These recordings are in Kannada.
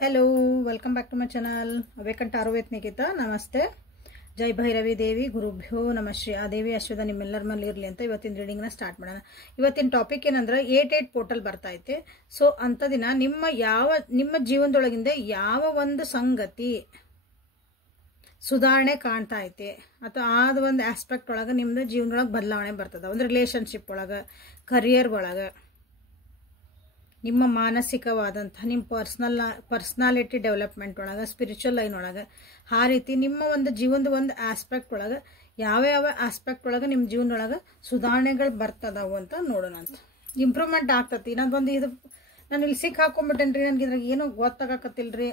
Hello welcome back to my channel awaken tarot with Nikita नमस्ते जय भैरवी देवी गुरुभ्यो नमः श्री आ देवी आशीर्वाद ನಿಮ್ಮೆಲ್ಲರ ಮೇಲೆ ಇರಲಿ ಅಂತ ಇವತ್ತಿನ ರೀಡಿಂಗ್ ನ ಸ್ಟಾರ್ಟ್ ಮಾಡೋಣ। ಇವತ್ತಿನ ಟಾಪಿಕ್ ಏನಂದ್ರೆ 88 ಪೋರ್ಟಲ್ ಬರ್ತಾ ಐತೆ। ಸೋ ಅಂತ ದಿನ ನಿಮ್ಮ ಜೀವನದೊಳಗಿಂದ ಯಾವ ಒಂದು ಸಂಗತಿ ಸುಧಾರಣೆ ಕಾಣ್ತಾ ಐತೆ ಅಥವಾ ಆದ ಒಂದು ಆಸ್ಪೆಕ್ಟ್ ಒಳಗೆ ನಿಮ್ಮದು ಜೀವನದೊಳಗೆ ಬದಲಾವಣೆ ಬರ್ತದ। ಒಂದು ರಿಲೇಶನ್ಶಿಪ್ ಒಳಗೆ, ಕರಿಯರ್ ಒಳಗೆ, ನಿಮ್ಮ ಮಾನಸಿಕವಾದಂತ ನಿಮ್ಮ ಪರ್ಸನಾಲಿಟಿ ಡೆವಲಪ್ಮೆಂಟ್ ಒಳಗೆ, ಸ್ಪಿರಿಚುವಲ್ ಲೈನ್ ಒಳಗೆ, ಆ ರೀತಿ ನಿಮ್ಮ ಒಂದು ಜೀವನದ ಒಂದು ಆಸ್ಪೆಕ್ಟ್ ಒಳಗೆ ಯಾವ ಆಸ್ಪೆಕ್ಟ್ ಒಳಗೆ ನಿಮ್ಮ ಜೀವನದೊಳಗೆ ಸುಧಾರಣೆಗಳು ಬರ್ತದವು ಅಂತ ನೋಡೋಣ ಅಂತ। ಇಂಪ್ರೂವ್ಮೆಂಟ್ ಆಗ್ತತಿ। ನಂಗೊಂದು ಇದು ನಾನು ಇಲ್ಲಿ ಸಿಕ್ ಹಾಕೊಂಡ್ಬಿಟ್ಟೇನ್ರಿ, ನನಗೆ ಇದ್ರಾಗ ಏನೋ ಗೊತ್ತಾಗಕತ್ತಿಲ್ರಿ,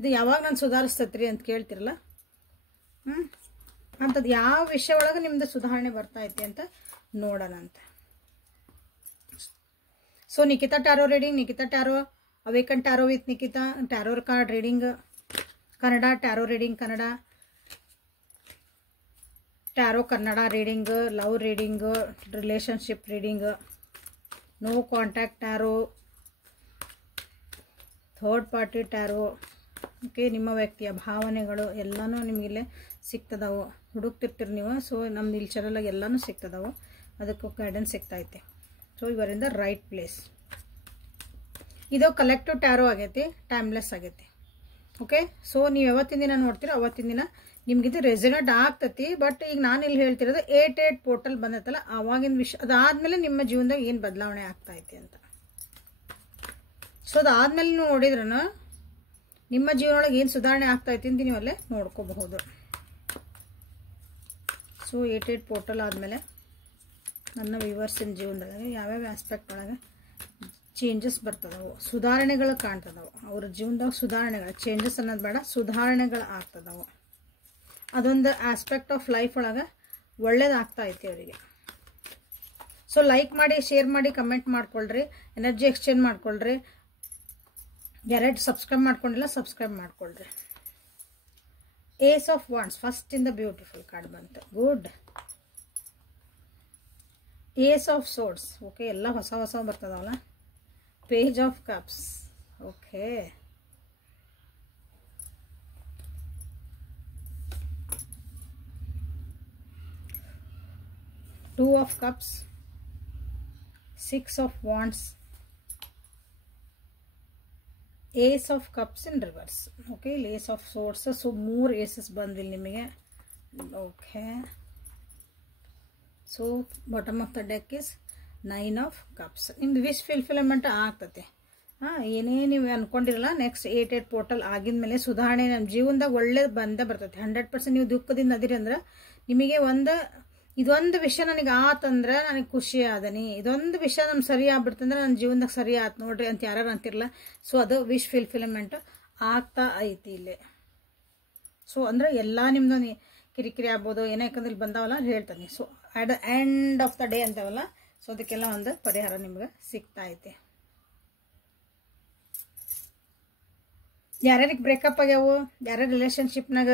ಇದು ಯಾವಾಗ ನಾನು ಸುಧಾರಿಸ್ತತ್ರಿ ಅಂತ ಕೇಳ್ತಿರಲ್ಲ, ಅಂಥದ್ದು ಯಾವ ವಿಷಯ ಒಳಗೆ ನಿಮ್ದು ಸುಧಾರಣೆ ಬರ್ತಾ ಐತಿ ಅಂತ ನೋಡೋಣ ಅಂತ। So Nikita tarot reading, Nikita tarot awaken tarot with Nikita, tarot card reading Kannada, tarot reading Kannada, tarot Kannada reading, love reading, relationship reading, no contact tarot, third party tarot. Okay, ನಿಮ್ಮ ವ್ಯಕ್ತಿಯ ಭಾವನೆಗಳು ಎಲ್ಲಾನು ನಿಮಗೆ ಇಲ್ಲಿ ಸಿಗ್ತದವು, ಹುಡುಕ್ತಿರ್ತೀರಿ ನೀವು। ಸೊ ನಮ್ಮ ಇಲ್ಲಿ ಚಾನಲ್ ಎಲ್ಲಾನು ಸಿಗ್ತದವು, ಅದಕ್ಕೆ ಗೈಡೆನ್ಸ್ ಸಿಗ್ತಾ ಐತೆ। So you are in the right place. ಇದು ಕಲೆಕ್ಟಿವ್ ಟ್ಯಾರೋ ಆಗೈತಿ, ಟೈಮ್ಲೆಸ್ ಆಗೈತಿ। ಓಕೆ, ಸೊ ನೀವು ಯಾವತ್ತಿನ ದಿನ ನೋಡ್ತೀರೋ ಅವತ್ತಿನ ದಿನ ನಿಮ್ಗಿದು ರೆಸೊನೇಟ್ ಆಗ್ತತಿ। ಬಟ್ ಈಗ ನಾನು ಇಲ್ಲಿ ಹೇಳ್ತಿರೋದು 88 ಪೋರ್ಟಲ್ ಬಂದೈತಲ್ಲ, ಆವಾಗಿನ ವಿಷಯ ಅದಾದ್ಮೇಲೆ ನಿಮ್ಮ ಜೀವನದಾಗ ಏನು ಬದಲಾವಣೆ ಆಗ್ತಾ ಐತಿ ಅಂತ। ಸೊ ಅದಾದ್ಮೇಲೆ ನೀವು ನೋಡಿದ್ರೂ ನಿಮ್ಮ ಜೀವನೊಳಗೆ ಏನು ಸುಧಾರಣೆ ಆಗ್ತಾ ಐತಿ ಅಂತ ನೀವು ಅಲ್ಲೇ ನೋಡ್ಕೋಬಹುದು। ಸೊ 88 ಪೋರ್ಟಲ್ ಆದಮೇಲೆ ನನ್ನ ವ್ಯೂವರ್ಸಿನ ಜೀವನದೊಳಗೆ ಯಾವ್ಯಾವ ಆಸ್ಪೆಕ್ಟ್ ಒಳಗೆ ಚೇಂಜಸ್ ಬರ್ತದವು, ಸುಧಾರಣೆಗಳು ಕಾಣ್ತದವು, ಅವ್ರ ಜೀವನದಾಗ ಸುಧಾರಣೆಗಳು, ಚೇಂಜಸ್ ಅನ್ನೋದು ಬೇಡ, ಸುಧಾರಣೆಗಳು ಆಗ್ತದವು। ಅದೊಂದು ಆಸ್ಪೆಕ್ಟ್ ಆಫ್ ಲೈಫ್ ಒಳಗೆ ಒಳ್ಳೇದಾಗ್ತಾ ಐತಿ ಅವರಿಗೆ। ಸೊ ಲೈಕ್ ಮಾಡಿ, ಶೇರ್ ಮಾಡಿ, ಕಮೆಂಟ್ ಮಾಡ್ಕೊಳ್ರಿ, ಎನರ್ಜಿ ಎಕ್ಸ್ಚೇಂಜ್ ಮಾಡ್ಕೊಳ್ರಿ। ಯಾರ್ಯಾರು ಸಬ್ಸ್ಕ್ರೈಬ್ ಮಾಡ್ಕೊಂಡಿಲ್ಲ ಸಬ್ಸ್ಕ್ರೈಬ್ ಮಾಡ್ಕೊಳ್ರಿ। Ace of wands first in the beautiful card ಬಂತು, good. Ace of swords, okay, ಎಲ್ಲ ಹೊಸ ಬರ್ತದವಲ್ಲ। Page of cups, okay, two of cups, 6 of wands, ace of cups in reverse. Okay, ace of swords, so 3 aces ಬಂದಿಲ್ಲ ನಿಮಗೆ, okay. So bottom of the deck is 9 of cups. ನಿಮ್ದು ವಿಶ್ ಫುಲ್ಫಿಲ್ಮೆಂಟ್ ಆಗ್ತದೆ। ಏನೇ ನೀವು ಅನ್ಕೊಂಡಿರಲ್ಲ, ನೆಕ್ಸ್ಟ್ 88 ಪೋರ್ಟಲ್ ಆಗಿದ್ಮೇಲೆ ಸುಧಾರಣೆ ನಮ್ಮ ಜೀವನದಾಗ ಒಳ್ಳೇದು ಬಂದೇ ಬರ್ತೈತೆ। 100% ನೀವು ದುಃಖದಿಂದ ಅದಿರಿ ಅಂದ್ರೆ ನಿಮಗೆ ಇದೊಂದು ವಿಷಯ ನನಗೆ ಆತಂದ್ರೆ ನನಗೆ ಖುಷಿ ಆದನಿ, ಇದೊಂದು ವಿಷಯ ನಮ್ಗೆ ಸರಿ ಆಗ್ಬಿಡ್ತಂದ್ರೆ ನನ್ನ ಜೀವನದಾಗ ಸರಿ ಆಯ್ತು ನೋಡ್ರಿ ಅಂತ ಯಾರು ಅಂತಿರಲ್ಲ, ಸೊ ಅದು ವಿಶ್ ಫುಲ್ಫಿಲ್ಮೆಂಟ್ ಆಗ್ತಾ ಐತಿ ಇಲ್ಲಿ। ಸೊ ಅಂದ್ರೆ ಎಲ್ಲ ನಿಮ್ದು ಕಿರಿಕಿರಿ ಆಗ್ಬೋದು ಏನೋ, ಯಾಕಂದ್ರೆ ಇಲ್ಲಿ ಬಂದಾವಲ್ಲ ಹೇಳ್ತಾನೆ। So at the end of the day ಅಂತವಲ್ಲ, ಸೊ ಅದಕ್ಕೆಲ್ಲ ಒಂದು ಪರಿಹಾರ ನಿಮ್ಗೆ ಸಿಗ್ತಾ ಐತೆ। ಯಾರ್ಯಾರಿಗೆ ಬ್ರೇಕಪ್ ಆಗ್ಯಾವು, ಯಾರ್ಯಾರು ರಿಲೇಶನ್ಶಿಪ್ನಾಗ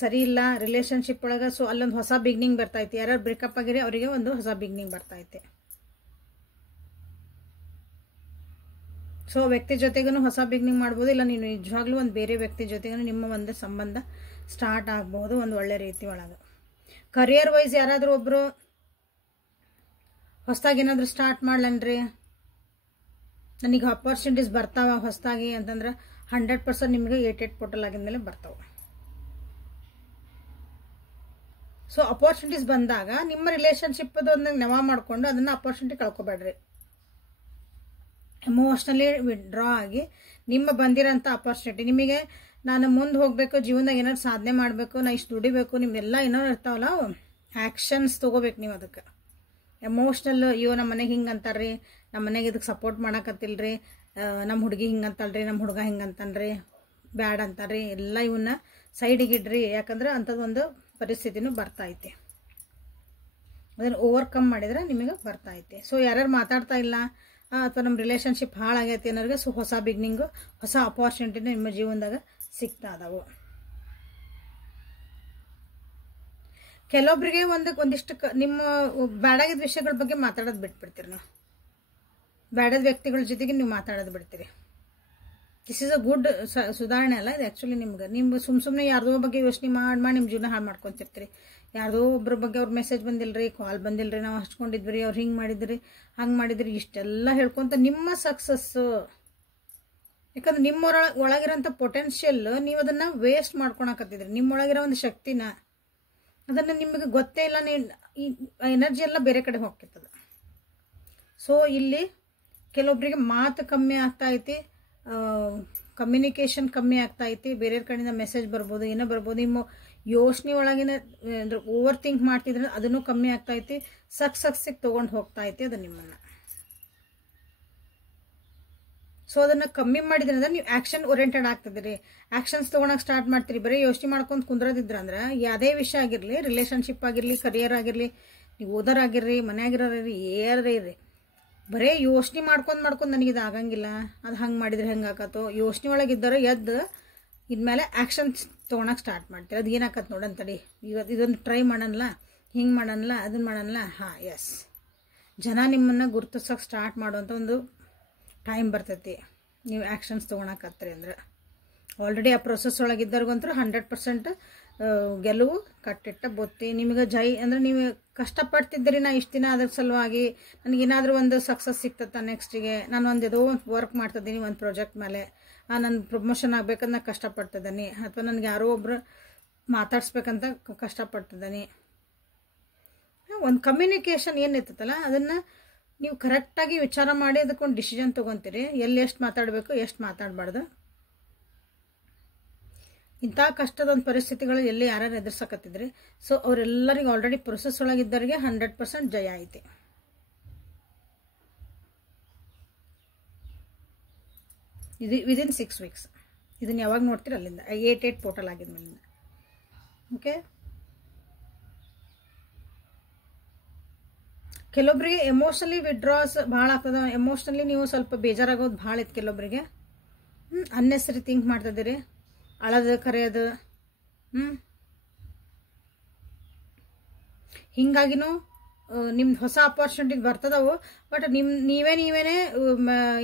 ಸರಿ ಇಲ್ಲ, ರಿಲೇಶನ್ಶಿಪ್ ಒಳಗೆ, ಸೊ ಅಲ್ಲೊಂದು ಹೊಸ ಬಿಗ್ನಿಂಗ್ ಬರ್ತಾ ಐತಿ। ಯಾರ್ಯಾರು ಬ್ರೇಕಪ್ ಆಗಿರಿ ಅವರಿಗೆ ಒಂದು ಹೊಸ ಬಿಗ್ನಿಂಗ್ ಬರ್ತಾ ಐತೆ। ಸೊ ವ್ಯಕ್ತಿ ಜೊತೆಗೂ ಹೊಸ ಬಿಗ್ನಿಂಗ್ ಮಾಡ್ಬೋದು, ಇಲ್ಲ ನೀವು ನಿಜವಾಗ್ಲೂ ಒಂದು ಬೇರೆ ವ್ಯಕ್ತಿ ಜೊತೆಗೂ ನಿಮ್ಮ ಒಂದು ಸಂಬಂಧ ಸ್ಟಾರ್ಟ್ ಆಗ್ಬೋದು ಒಂದು ಒಳ್ಳೆ ರೀತಿ ಒಳಗೆ। ಕರಿಯರ್ ವೈಸ್ ಯಾರಾದರೂ ಒಬ್ರು ಹೊಸದಾಗಿ ಏನಾದರೂ ಸ್ಟಾರ್ಟ್ ಮಾಡ್ಲನ್ರಿ, ನನಗೆ ಅಪರ್ಚುನಿಟೀಸ್ ಬರ್ತಾವ ಹೊಸದಾಗಿ ಅಂತಂದ್ರೆ 100% ನಿಮಗೆ 88 ಪೋರ್ಟಲ್ ಆಗಿದ್ಮೇಲೆ ಬರ್ತಾವ। ಸೊ ಅಪರ್ಚುನಿಟೀಸ್ ಬಂದಾಗ ನಿಮ್ಮ ರಿಲೇಶನ್ಶಿಪ್ ಒಂದು ನೆವ ಮಾಡ್ಕೊಂಡು ಅದನ್ನ ಅಪರ್ಚುನಿಟಿ ಕಳ್ಕೊಬೇಡ್ರಿ। ಎಮೋಷ್ನಲಿ ವಿಡ್ರಾ ಆಗಿ ನಿಮ್ಮ ಬಂದಿರೋಂಥ ಅಪರ್ಚುನಿಟಿ, ನಿಮಗೆ ನಾನು ಮುಂದೆ ಹೋಗಬೇಕು, ಜೀವನದಾಗ ಏನಾದ್ರು ಸಾಧನೆ ಮಾಡಬೇಕು, ನಾ ಇಷ್ಟು ದುಡಿಬೇಕು, ನಿಮ್ಮೆಲ್ಲ ಏನೋ ಇರ್ತಾವಲ್ಲ ಆ್ಯಕ್ಷನ್ಸ್ ತೊಗೋಬೇಕು ನೀವು ಅದಕ್ಕೆ। ಎಮೋಷ್ನಲ್, ಅಯ್ಯೋ ನಮ್ಮ ಮನೆಗೆ ಹಿಂಗೆ ಅಂತಾರ್ರಿ, ನಮ್ಮ ಮನೆಗೆ ಇದಕ್ಕೆ ಸಪೋರ್ಟ್ ಮಾಡಕತ್ತಿಲ್ರಿ, ನಮ್ಮ ಹುಡುಗಿ ಹಿಂಗೆ ಅಂತಲ್ರಿ, ನಮ್ಮ ಹುಡುಗ ಹಿಂಗೆ ಅಂತನ್ರಿ, ಬ್ಯಾಡ್ ಅಂತಾರ್ರಿ, ಎಲ್ಲ ಇವನ್ನ ಸೈಡಿಗೆ ಇಡ್ರಿ, ಯಾಕಂದ್ರೆ ಅಂಥದ್ದು ಒಂದು ಪರಿಸ್ಥಿತಿನೂ ಬರ್ತಾ ಐತೆ। ಅದನ್ನು ಓವರ್ಕಮ್ ಮಾಡಿದ್ರೆ ನಿಮಗೆ ಬರ್ತಾ ಐತೆ। ಸೊ ಯಾರ್ಯಾರು ಮಾತಾಡ್ತಾ ಇಲ್ಲ ಅಥವಾ ನಮ್ಮ ರಿಲೇಶನ್ಶಿಪ್ ಹಾಳಾಗೈತಿ ಅನ್ನೋರಿಗೆ ಸೊ ಹೊಸ ಬಿಗ್ನಿಂಗು, ಹೊಸ ಅಪಾರ್ಚುನಿಟಿನ ನಿಮ್ಮ ಜೀವನದಾಗ ಸಿಗ್ತಾ ಅದಾವು। ಕೆಲವೊಬ್ಬರಿಗೆ ಒಂದಿಷ್ಟು ನಿಮ್ಮ ಬ್ಯಾಡಾಗಿದ್ದ ವಿಷಯಗಳ ಬಗ್ಗೆ ಮಾತಾಡೋದು ಬಿಟ್ಬಿಡ್ತೀರಿ, ನಾವು ಬ್ಯಾಡದ ವ್ಯಕ್ತಿಗಳ ಜೊತೆಗೆ ನೀವು ಮಾತಾಡೋದು ಬಿಡ್ತೀರಿ। ದಿಸ್ ಇಸ್ ಅ ಗುಡ್ ಸುಧಾರಣೆ ಅಲ್ಲ ಇದು ಆ್ಯಕ್ಚುಲಿ. ನಿಮ್ಗೆ ಸುಮ್ಮನೆ ಯಾರ್ದೋ ಬಗ್ಗೆ ಯೋಚನೆ ಮಾಡಿ ನಿಮ್ಮ ಜೀವನ ಹಾಳು ಮಾಡ್ಕೊತಿರ್ತೀರಿ. ಯಾರ್ದೋ ಒಬ್ಬರ ಬಗ್ಗೆ ಅವ್ರ ಮೆಸೇಜ್ ಬಂದಿಲ್ಲರಿ, ಕಾಲ್ ಬಂದಿಲ್ಲರಿ, ನಾವು ಹಚ್ಕೊಂಡಿದ್ವಿ, ಅವ್ರು ಹಿಂಗೆ ಮಾಡಿದ್ರಿ, ಹಂಗೆ ಮಾಡಿದ್ರಿ, ಇಷ್ಟೆಲ್ಲ ಹೇಳ್ಕೊತ ನಿಮ್ಮ ಸಕ್ಸಸ್ಸು. ಯಾಕಂದ್ರೆ ನಿಮ್ಮ ಒಳಗಿರೋಂಥ ಪೊಟೆನ್ಷಿಯಲ್ ನೀವು ಅದನ್ನು ವೇಸ್ಟ್ ಮಾಡ್ಕೊಳಕತ್ತಿದ್ರಿ. ನಿಮ್ಮೊಳಗಿರೋ ಒಂದು ಶಕ್ತಿನ ಅದನ್ನು ನಿಮಗೆ ಗೊತ್ತೇ ಇಲ್ಲ, ಈ ಎನರ್ಜಿ ಎಲ್ಲ ಬೇರೆ ಕಡೆ ಹೋಗ್ತಿರ್ತದೆ. ಸೊ ಇಲ್ಲಿ ಕೆಲವೊಬ್ಬರಿಗೆ ಮಾತು ಕಮ್ಮಿ ಆಗ್ತಾ ಐತಿ, ಕಮ್ಯುನಿಕೇಷನ್ ಕಮ್ಮಿ ಆಗ್ತಾ ಐತಿ, ಬೇರೆಯವ್ರ ಕಡೆಯಿಂದ ಮೆಸೇಜ್ ಬರ್ಬೋದು, ಏನೋ ಬರ್ಬೋದು. ನಿಮ್ಮ ಯೋಚನೆ ಒಳಗಿನ ಓವರ್ ಥಿಂಕ್ ಮಾಡ್ತಿದ್ರೆ ಅದನ್ನು ಕಮ್ಮಿ ಆಗ್ತಾ ಐತಿ, ಸಕ್ಸಸ್ಸಿಗೆ ತೊಗೊಂಡು ಹೋಗ್ತಾ ಐತಿ ಅದು ನಿಮ್ಮನ್ನು. ಸೊ ಅದನ್ನು ಕಮ್ಮಿ ಮಾಡಿದ್ರಿಂದ ನೀವು ಆ್ಯಕ್ಷನ್ ಓರಿಯೆಂಟೆಡ್ ಆಗ್ತಿದ್ದೀರಿ, ಆ್ಯಕ್ಷನ್ಸ್ ತೊಗೊಳಕ್ಕೆ ಸ್ಟಾರ್ಟ್ ಮಾಡ್ತೀರಿ. ಬರೀ ಯೋಚನೆ ಮಾಡ್ಕೊಂಡು ಕುಂದ್ರದಿದ್ರಂದ್ರೆ ಯಾವುದೇ ವಿಷಯ ಆಗಿರಲಿ, ರಿಲೇಷನ್ಶಿಪ್ ಆಗಿರಲಿ, ಕರಿಯರ್ ಆಗಿರಲಿ, ನೀವು ಓದೋರಾಗಿರ್ರಿ, ಮನೆಯಾಗಿರೋರಿ, ಏರೇ ಇರ್ರಿ, ಬರೀ ಯೋಚನೆ ಮಾಡ್ಕೊಂಡು ನನಗಿದು ಆಗಂಗಿಲ್ಲ, ಅದು ಹಂಗೆ ಮಾಡಿದ್ರೆ ಹೆಂಗೆ ಆಕತ್ತೋ, ಯೋಚನೆ ಒಳಗಿದ್ದರೆ ಎದ್ದು ಇದ್ಮೇಲೆ ಆ್ಯಕ್ಷನ್ಸ್ ತೊಗೊಳಕ್ಕೆ ಸ್ಟಾರ್ಟ್ ಮಾಡ್ತೀರಿ. ಅದು ಏನಾಕತ್ತೆ ನೋಡಂತಡಿ, ಇದೊಂದು ಟ್ರೈ ಮಾಡೋಣಲ್ಲ, ಹಿಂಗೆ ಮಾಡೋಣಲ್ಲ, ಅದನ್ನು ಮಾಡೋಣಲ್ಲ. ಹಾಂ, ಎಸ್, ಜನ ನಿಮ್ಮನ್ನು ಗುರುತಿಸೋಕೆ ಸ್ಟಾರ್ಟ್ ಮಾಡುವಂಥ ಒಂದು ಟೈಮ್ ಬರ್ತೈತಿ ನೀವು ಆ್ಯಕ್ಷನ್ಸ್ ತೊಗೊಳಕತ್ತೀರಿ ಅಂದ್ರೆ. ಆಲ್ರೆಡಿ ಆ ಪ್ರೊಸೆಸ್ ಒಳಗಿದ್ದವ್ರಿಗಂತೂ 100% ಗೆಲುವು ಕಟ್ಟಿಟ್ಟ ಬೊತ್ತಿ. ನಿಮಗೆ ಜೈ ಅಂದರೆ ನೀವು ಕಷ್ಟಪಡ್ತಿದ್ದೀರಿ, ನಾ ಇಷ್ಟು ದಿನ ಅದ್ರ ಸಲುವಾಗಿ ನನಗೇನಾದರೂ ಒಂದು ಸಕ್ಸಸ್ ಸಿಗ್ತತ್ತ, ನೆಕ್ಸ್ಟಿಗೆ ನಾನು ಒಂದು ಏನೋ ಒಂದು ವರ್ಕ್ ಮಾಡ್ತಿದ್ದೀನಿ ಒಂದು ಪ್ರಾಜೆಕ್ಟ್ ಮೇಲೆ, ನನ್ನ ಪ್ರಮೋಷನ್ ಆಗ್ಬೇಕಂತ ನಾನು ಕಷ್ಟಪಡ್ತಿದ್ದೀನಿ, ಅಥವಾ ನನಗೆ ಯಾರೋ ಒಬ್ಬರು ಮಾತಾಡ್ಸ್ಬೇಕಂತ ಕಷ್ಟಪಡ್ತಿದ್ದೀನಿ. ಒಂದು ಕಮ್ಯುನಿಕೇಷನ್ ಏನಿರ್ತೈತಲ್ಲ ಅದನ್ನು ನೀವು ಕರೆಕ್ಟಾಗಿ ವಿಚಾರ ಮಾಡಿ ಅದಕ್ಕೊಂದು ಡಿಸಿಷನ್ ತೊಗೊತೀರಿ, ಎಲ್ಲಿ ಎಷ್ಟು ಮಾತಾಡಬೇಕು, ಎಷ್ಟು ಮಾತಾಡಬಾರ್ದು. ಇಂಥ ಕಷ್ಟದೊಂದು ಪರಿಸ್ಥಿತಿಗಳು ಎಲ್ಲಿ ಯಾರು ಎದುರ್ಸಕತ್ತಿದ್ರಿ. ಸೊ ಅವರೆಲ್ಲರಿಗೂ ಆಲ್ರೆಡಿ ಪ್ರೊಸೆಸ್ ಒಳಗಿದ್ದವರಿಗೆ 100% ಜಯ ಐತಿ. ಇದು ವಿದಿನ್ 6 ವೀಕ್ಸ್. ಇದನ್ನು ಯಾವಾಗ ನೋಡ್ತೀರಿ ಅಲ್ಲಿಂದ 8 ಟೋಟಲ್ ಆಗಿದ್ಮೇಲಿಂದ. ಓಕೆ, ಕೆಲವೊಬ್ಬರಿಗೆ ಎಮೋಷನಲಿ ವಿಡ್ರಾಸ್ ಭಾಳ ಆಗ್ತದೆ. ಎಮೋಷ್ನಲಿ ನೀವು ಸ್ವಲ್ಪ ಬೇಜಾರಾಗೋದು ಭಾಳ ಇತ್ತು ಕೆಲವೊಬ್ಬರಿಗೆ. ಅನ್ನೆಸರಿ ಥಿಂಕ್ ಮಾಡ್ತಿದ್ದೀರಿ, ಅಳದು ಕರೆಯೋದು. ಹಿಂಗಾಗಿನೂ ನಿಮ್ದು ಹೊಸ ಅಪಾರ್ಚುನಿಟಿ ಬರ್ತದವು, ಬಟ್ ನೀವೇನೇ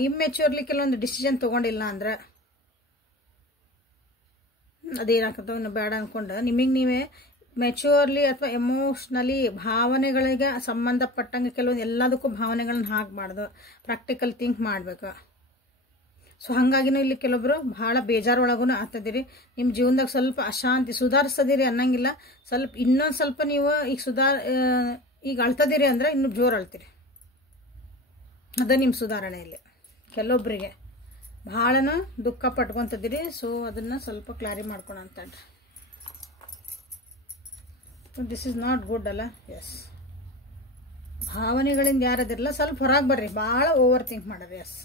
ಇಮ್ಮೆಚ್ಯೂರ್ಲಿ ಕೆಲವೊಂದು ಡಿಸಿಷನ್ ತೊಗೊಂಡಿಲ್ಲ ಅಂದ್ರೆ ಅದೇನಾಗ್ತದೆ ಇನ್ನು ಬೇಡ ಅಂದ್ಕೊಂಡು ನಿಮಗೆ ನೀವೇ ಮೆಚ್ಯೂರ್ಲಿ ಅಥವಾ ಎಮೋಷ್ನಲಿ ಭಾವನೆಗಳಿಗೆ ಸಂಬಂಧಪಟ್ಟಂಗೆ ಕೆಲವೊಂದು ಎಲ್ಲದಕ್ಕೂ ಭಾವನೆಗಳನ್ನ ಹಾಕಬಾರ್ದು, ಪ್ರಾಕ್ಟಿಕಲ್ ಥಿಂಕ್ ಮಾಡಬೇಕು. ಸೊ ಹಾಗಾಗಿನೂ ಇಲ್ಲಿ ಕೆಲವೊಬ್ರು ಭಾಳ ಬೇಜಾರೊಳಗೂ ಆಗ್ತದಿರಿ. ನಿಮ್ಮ ಜೀವನದಾಗ ಸ್ವಲ್ಪ ಅಶಾಂತಿ ಸುಧಾರಿಸದಿರಿ ಅನ್ನಂಗಿಲ್ಲ, ಸ್ವಲ್ಪ ಇನ್ನೊಂದು ಸ್ವಲ್ಪ ನೀವು ಈಗ ಅಳ್ತದಿರಿ ಅಂದರೆ ಇನ್ನೂ ಜೋರು ಅಳ್ತೀರಿ. ಅದ ನಿಮ್ಮ ಸುಧಾರಣೆಯಲ್ಲಿ. ಕೆಲವೊಬ್ಬರಿಗೆ ಭಾಳನ ದುಃಖ ಪಟ್ಕೊತಿದ್ದೀರಿ. ಸೊ ಅದನ್ನು ಸ್ವಲ್ಪ ಕ್ಲಾರಿ ಮಾಡ್ಕೊಳ ಅಂತಡ್ರಿ. ದಿಸ್ ಇಸ್ ನಾಟ್ ಗುಡ್ ಅಲ್ಲ. ಎಸ್, ಭಾವನೆಗಳಿಂದ ಯಾರದಿರಲ್ಲ, ಸ್ವಲ್ಪ ಹೊರಗೆ ಬರ್ರಿ, ಭಾಳ ಓವರ್ ಥಿಂಕ್ ಮಾಡ್ರಿ. ಎಸ್,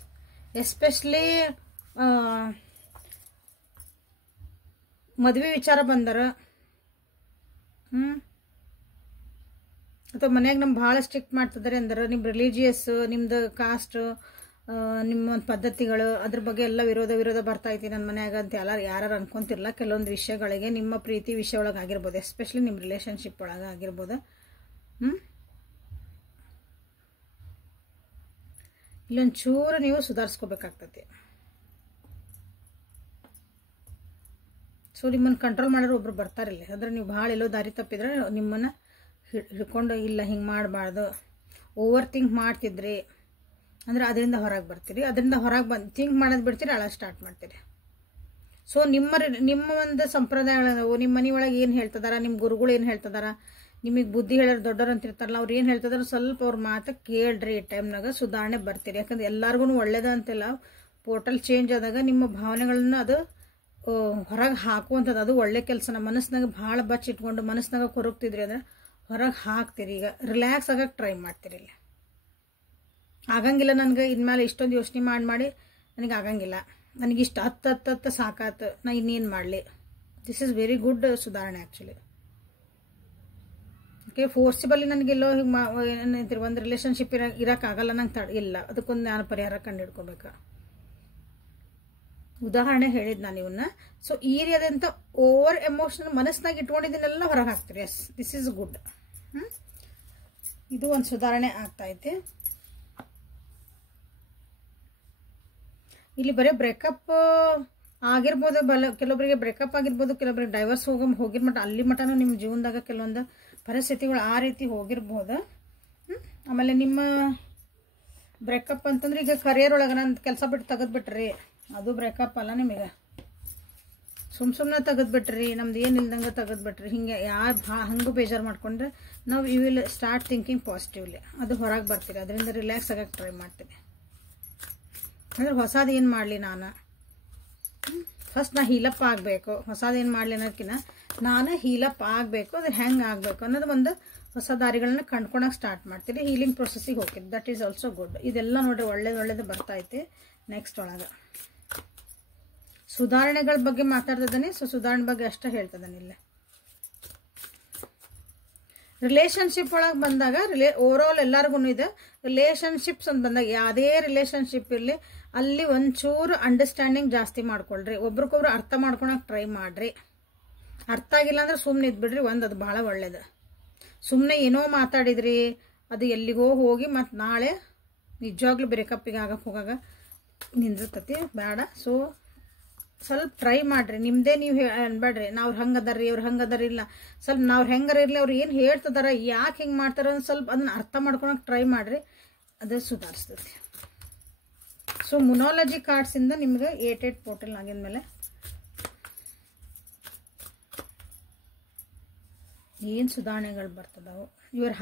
ಎಸ್ಪೆಷಲಿ ಮದುವೆ ವಿಚಾರ ಬಂದರ ಅಥವಾ ಮನ್ಯಾಗ ನಮ್ಗೆ ಭಾಳ ಸ್ಟ್ರಿಕ್ಟ್ ಮಾಡ್ತಿದ್ದಾರೆ ಅಂದ್ರೆ ನಿಮ್ಮ ರಿಲಿಜಿಯಸ್, ನಿಮ್ದು ಕಾಸ್ಟ್, ನಿಮ್ಮ ಒಂದು ಪದ್ಧತಿಗಳು ಅದ್ರ ಬಗ್ಗೆ ಎಲ್ಲ ವಿರೋಧ ಬರ್ತೈತಿ ನನ್ನ ಮನ್ಯಾಗ ಅಂತ ಯಾರು ಅನ್ಕೊಂತಿರಲ್ಲ. ಕೆಲವೊಂದು ವಿಷಯಗಳಿಗೆ ನಿಮ್ಮ ಪ್ರೀತಿ ವಿಷಯ ಒಳಗೆ ಆಗಿರ್ಬೋದು, ಎಸ್ಪೆಷಲಿ ನಿಮ್ಮ ರಿಲೇಷನ್ಶಿಪ್ ಒಳಗೆ ಆಗಿರ್ಬೋದು. ಇಲ್ಲೊಂದು ಚೂರು ನೀವು ಸುಧಾರಿಸ್ಕೋಬೇಕಾಗ್ತೈತಿ. ಸೊ ನಿಮ್ಮನ್ನು ಕಂಟ್ರೋಲ್ ಮಾಡೋರು ಒಬ್ರು ಬರ್ತಾರಿಲ್ಲ, ಅಂದ್ರೆ ನೀವು ಭಾಳ ಎಲ್ಲೋ ದಾರಿ ತಪ್ಪಿದ್ರೆ ನಿಮ್ಮನ್ನು ಹಿಡ್ಕೊಂಡು ಇಲ್ಲ ಹಿಂಗೆ ಮಾಡಬಾರ್ದು, ಓವರ್ ಥಿಂಕ್ ಮಾಡ್ತಿದ್ರಿ ಅಂದ್ರೆ ಅದರಿಂದ ಹೊರಗೆ ಬರ್ತೀರಿ. ಅದರಿಂದ ಹೊರಗೆ ಬಂದು ಥಿಂಕ್ ಮಾಡೋದು ಬಿಡ್ತೀರಿ, ಅಳ ಸ್ಟಾರ್ಟ್ ಮಾಡ್ತೀರಿ. ಸೊ ನಿಮ್ಮ ಒಂದು ಸಂಪ್ರದಾಯಗಳವು, ನಿಮ್ಮ ಮನೆ ಒಳಗೆ ಏನು ಹೇಳ್ತಿದಾರ, ನಿಮ್ಮ ಗುರುಗಳು ಏನು ಹೇಳ್ತಿದಾರ, ನಿಮಗೆ ಬುದ್ಧಿ ಹೇಳೋರು ದೊಡ್ಡವ್ರು ಅಂತ ಇರ್ತಾರಲ್ಲ, ಅವ್ರು ಏನು ಹೇಳ್ತಿದಾರೆ ಸ್ವಲ್ಪ ಅವ್ರ ಮಾತು ಕೇಳ್ರಿ. ಈ ಟೈಮ್ನಾಗ ಸುಧಾರಣೆ ಬರ್ತೀರಿ. ಯಾಕಂದ್ರೆ ಎಲ್ಲರಿಗೂ ಒಳ್ಳೇದ ಅಂತೆಲ್ಲ, ಪೋರ್ಟಲ್ ಚೇಂಜ್ ಆದಾಗ ನಿಮ್ಮ ಭಾವನೆಗಳನ್ನ ಅದು ಹೊರಗೆ ಹಾಕುವಂಥದ್ದು, ಅದು ಒಳ್ಳೆ ಕೆಲಸನ. ಮನಸ್ಸಿನಾಗ ಭಾಳ ಬಚ್ಚಿಟ್ಕೊಂಡು ಮನಸ್ಸಿನಾಗ ಕೊರಗ್ತಿದ್ರಿ ಅಂದ್ರೆ ಹೊರಗೆ ಹಾಕ್ತೀರಿ. ಈಗ ರಿಲ್ಯಾಕ್ಸ್ ಆಗಕ್ಕೆ ಟ್ರೈ ಮಾಡ್ತೀರಿ. ಇಲ್ಲಿ ಆಗಂಗಿಲ್ಲ, ನನಗೆ ಇನ್ಮೇಲೆ ಇಷ್ಟೊಂದು ಯೋಚನೆ ಮಾಡಿ ನನಗೆ ಆಗಂಗಿಲ್ಲ, ನನಗಿಷ್ಟು ಹತ್ತು ಸಾಕಾತು, ನಾ ಇನ್ನೇನು ಮಾಡಲಿ. ದಿಸ್ ಈಸ್ ವೆರಿ ಗುಡ್ ಸುಧಾರಣೆ ಆ್ಯಕ್ಚುಲಿ. ಓಕೆ, ಫೋರ್ಸಿಬಲಿ ನನಗೆಲ್ಲೋ ಹಿಂಗೆ ಏನಂತೀರಿ ಒಂದು ರಿಲೇಷನ್ಶಿಪ್ ಇರೋಕ್ಕಾಗಲ್ಲ ನಂಗೆ ಇಲ್ಲ, ಅದಕ್ಕೊಂದು ನಾನು ಪರಿಹಾರ ಕಂಡು ಹಿಡ್ಕೋಬೇಕು. ಉದಾಹರಣೆ ಹೇಳಿದ್ದು ನಾನು ಇವನ್ನ. ಸೊ ಈ ರೀತಿಯಾದಂಥ ಓವರ್ ಎಮೋಷನಲ್ ಮನಸ್ಸಿನಾಗ ಇಟ್ಕೊಂಡಿದ್ದನ್ನೆಲ್ಲ ಹೊರಗೆ ಹಾಕ್ತೀರಿ. Yes, this is good. ಇದು ಒಂದು ಸುಧಾರಣೆ ಆಗ್ತೈತಿ. ಇಲ್ಲಿ ಬರೀ ಬ್ರೇಕಪ್ ಆಗಿರ್ಬೋದು, ಕೆಲವೊಬ್ಬರಿಗೆ ಬ್ರೇಕಪ್ ಆಗಿರ್ಬೋದು, ಕೆಲವೊಬ್ಬರಿಗೆ ಡೈವರ್ಸ್ ಹೋಗಿರ್ ಮಟ್ಟ ಅಲ್ಲಿ ಮಟನೂ ನಿಮ್ಮ ಜೀವನದಾಗ ಕೆಲವೊಂದು ಪರಿಸ್ಥಿತಿಗಳು ಆ ರೀತಿ ಹೋಗಿರ್ಬೋದು. ಆಮೇಲೆ ನಿಮ್ಮ ಬ್ರೇಕಪ್ ಅಂತಂದ್ರೆ ಈಗ ಕರಿಯರ್ ಒಳಗೆ ನಾನು ಕೆಲಸ ಬಿಟ್ಟು ತೆಗೆದ್ಬಿಟ್ರಿ, ಅದು ಬ್ರೇಕಪ್ ಅಲ್ಲ. ನಿಮಗೆ ಸುಮ್ಮನೆ ತೆಗೆದ್ಬಿಟ್ರಿ, ನಮ್ದು ಏನಿಲ್ದಂಗೆ ತೆಗೆದ್ಬಿಟ್ರಿ, ಹಿಂಗೆ ಯಾರು ಹಂಗೂ ಬೇಜಾರು ಮಾಡ್ಕೊಂಡ್ರೆ ನಾವು you will start thinking positively. ಅದು ಹೊರಗೆ ಬರ್ತೀರಿ, ಅದರಿಂದ ರಿಲ್ಯಾಕ್ಸ್ ಆಗಕ್ಕೆ ಟ್ರೈ ಮಾಡ್ತೀನಿ. ಅಂದ್ರೆ ಹೊಸದು ಏನು ಮಾಡಲಿ ನಾನು, ಫಸ್ಟ್ ನಾ ಹೀಲಪ್ ಆಗಬೇಕು. ಹೊಸದೇನು ಮಾಡಲಿ ಅನ್ನೋದಕ್ಕಿಂತ ನಾನು ಹೀಲಪ್ ಆಗಬೇಕು, ಅದು ಹೆಂಗೆ ಆಗಬೇಕು ಅನ್ನೋದು ಒಂದು ಹೊಸ ದಾರಿಗಳನ್ನ ಕಂಡ್ಕೊಳಕ್ಕೆ ಸ್ಟಾರ್ಟ್ ಮಾಡ್ತೀರಿ. ಹೀಲಿಂಗ್ ಪ್ರೊಸೆಸ್ಸಿಗೆ ಹೋಗ್ತೀರಿ. That is also good. ಇದೆಲ್ಲ ನೋಡ್ರಿ ಒಳ್ಳೇದು ಬರ್ತೈತೆ. ನೆಕ್ಸ್ಟ್ ಒಳಗೆ ಸುಧಾರಣೆಗಳ ಬಗ್ಗೆ ಮಾತಾಡ್ತಿದ್ದಾನೆ. ಸೊ ಸುಧಾರಣೆ ಬಗ್ಗೆ ಅಷ್ಟೇ ಹೇಳ್ತಿದ್ದಾನೆ ಇಲ್ಲಿ. ರಿಲೇಷನ್ಶಿಪ್ ಒಳಗೆ ಬಂದಾಗ ಓವರಾಲ್ ಎಲ್ಲರಿಗೂ ಇದೆ. ರಿಲೇಷನ್ಶಿಪ್ಸ್ ಅಂತ ಬಂದಾಗ ಯಾವುದೇ ರಿಲೇಷನ್ಶಿಪ್ ಇರಲಿ, ಅಲ್ಲಿ ಒಂಚೂರು ಅಂಡರ್ಸ್ಟ್ಯಾಂಡಿಂಗ್ ಜಾಸ್ತಿ ಮಾಡ್ಕೊಳ್ರಿ. ಒಬ್ರಿಗೊಬ್ರು ಅರ್ಥ ಮಾಡ್ಕೊಳಕ್ಕೆ ಟ್ರೈ ಮಾಡ್ರಿ. ಅರ್ಥ ಆಗಿಲ್ಲ ಅಂದ್ರೆ ಸುಮ್ಮನೆ ಇದ್ಬಿಡ್ರಿ. ಅದು ಭಾಳ ಒಳ್ಳೇದು. ಸುಮ್ಮನೆ ಏನೋ ಮಾತಾಡಿದ್ರಿ, ಅದು ಎಲ್ಲಿಗೋ ಹೋಗಿ ಮತ್ತು ನಾಳೆ ನಿಜವಾಗ್ಲೂ ಬ್ರೇಕಪ್ಪಿಗೆ ಆಗಕ್ಕೆ ಹೋಗಾಗ ನಿಂದಿರ್ತತಿ, ಬೇಡ. ಸೊ ಸ್ವಲ್ಪ ಟ್ರೈ ಮಾಡಿರಿ. ನಿಮ್ಮದೇ ನೀವು ಅನ್ಬೇಡ್ರಿ ನಾವು ಹಂಗದಾರ್ರಿ ಅವ್ರು ಹಂಗದಾರ. ಇಲ್ಲ, ಸ್ವಲ್ಪ ನಾವು ಹೆಂಗಾರ ಇರಲಿ, ಅವ್ರು ಏನು ಹೇಳ್ತಿದಾರ, ಯಾಕೆ ಹಿಂಗೆ ಮಾಡ್ತಾರ ಅಂತ ಸ್ವಲ್ಪ ಅದನ್ನ ಅರ್ಥ ಮಾಡ್ಕೊಳಕ್ಕೆ ಟ್ರೈ ಮಾಡಿರಿ. ಅದು ಸುಧಾರಿಸ್ತೈತಿ. ಸೊ ಮುನಾಲಜಿ ಕಾರ್ಡ್ಸಿಂದ ನಿಮ್ಗೆ 8 ಪೋರ್ಟಲ್ ಆಗಿದ್ಮೇಲೆ ಏನು ಸುಧಾರಣೆಗಳು ಬರ್ತದವು. Your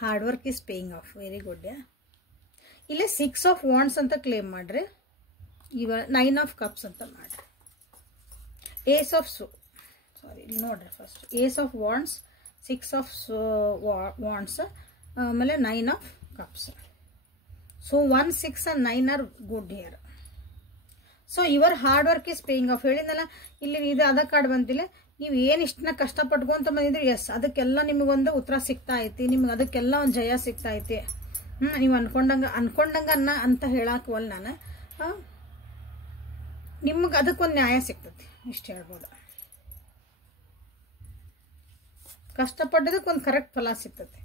hard work is paying off. Very good. ಇಲ್ಲೇ 6 ಆಫ್ ವಾಂಡ್ಸ್ ಅಂತ ಕ್ಲೇಮ್ ಮಾಡ್ರಿ. ಇವಾಗ 9 ಆಫ್ ಕಪ್ಸ್ ಅಂತ ಮಾಡ್ರಿ. ಏಸ್ ಆಫ್ ಇಲ್ಲಿ ನೋಡ್ರಿ first ace of wands, 6 of wands, ಆಮೇಲೆ 9 of cups. So 1, 6 and 9 are good here. So your hard work is paying off ಹೇಳಿದ್ನಲ್ಲ. ಇಲ್ಲಿ ಇದು ಅದ ಕಾರ್ಡ್ ಬಂತಿಲ್ಲ. ನೀವು ಏನು ಇಷ್ಟನ್ನ ಕಷ್ಟಪಟ್ಕೊಂತ ಬಂದಿದ್ರಿ, ಎಸ್ ಅದಕ್ಕೆಲ್ಲ ನಿಮಗೊಂದು ಉತ್ತರ ಸಿಗ್ತಾ ಐತಿ. ನಿಮ್ಗೆ ಅದಕ್ಕೆಲ್ಲ ಒಂದು ಜಯ ಸಿಗ್ತಾ ಐತಿ. ನೀವು ಅನ್ಕೊಂಡಂಗೆ ಅಂತ ಹೇಳಾಕವಲ್ಲ ನಾನು. ನಿಮ್ಗೆ ಅದಕ್ಕೊಂದು ನ್ಯಾಯ ಸಿಗ್ತತಿ, ಇಷ್ಟು ಹೇಳ್ಬೋದು. ಕಷ್ಟಪಟ್ಟದಕ್ಕೆ ಒಂದು ಕರೆಕ್ಟ್ ಫಲ ಸಿಗ್ತತಿ.